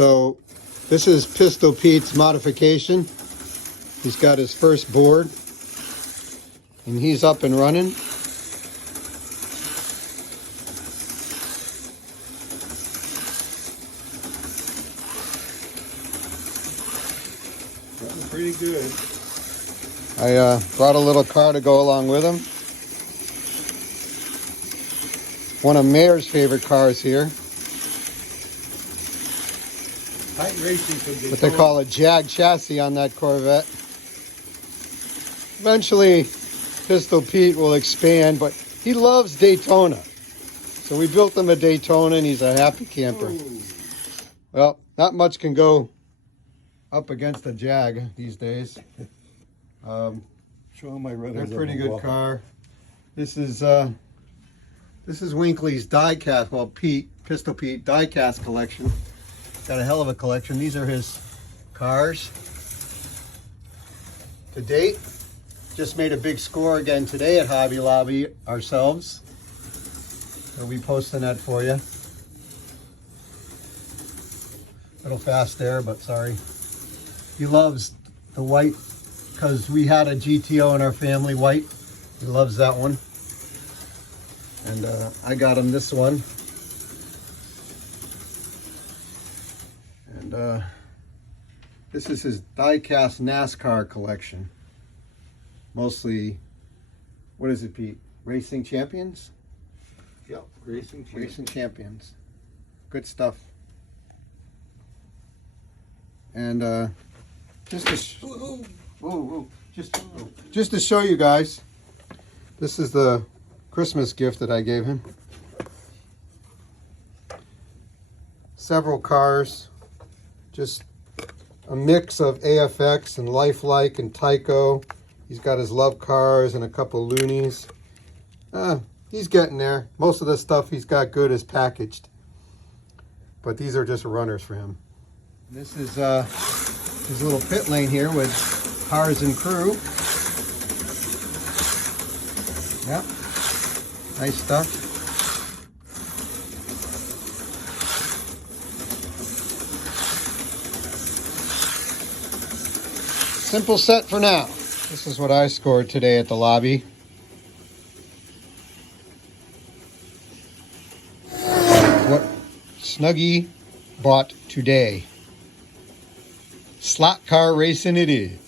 So this is Pistol Pete's modification. He's got his first board and he's up and running. Running pretty good. I brought a little car to go along with him. One of Mayor's favorite cars here. Tight racing could be What they call a Jag chassis on that Corvette. Eventually, Pistol Pete will expand, but he loves Daytona. So we built him a Daytona and he's a happy camper. Ooh. Well, not much can go up against a Jag these days. Show my runners. They're a pretty good car. This is Winkley's diecast, well, Pistol Pete diecast collection. Got a hell of a collection. These are his cars to date. Just made a big score again today at Hobby Lobby ourselves. We'll be posting that for you. A little fast there, but sorry. He loves the white because we had a GTO in our family, white. He loves that one. And I got him this one. And this is his die-cast NASCAR collection. Mostly, what is it, Pete? Racing Champions? Yep, Racing Champions. Racing Champions. Good stuff. And just to show you guys, this is the Christmas gift that I gave him. Several cars, just a mix of AFX and Lifelike and Tyco. He's got his Love cars and a couple Loonies. He's getting there. Most of the stuff he's got good is packaged, but these are just runners for him. This is his little pit lane here with cars and crew. Yep. Nice stuff. Simple set for now. This is what I scored today at the lobby. What Snuggie bought today. Slot car racing it is.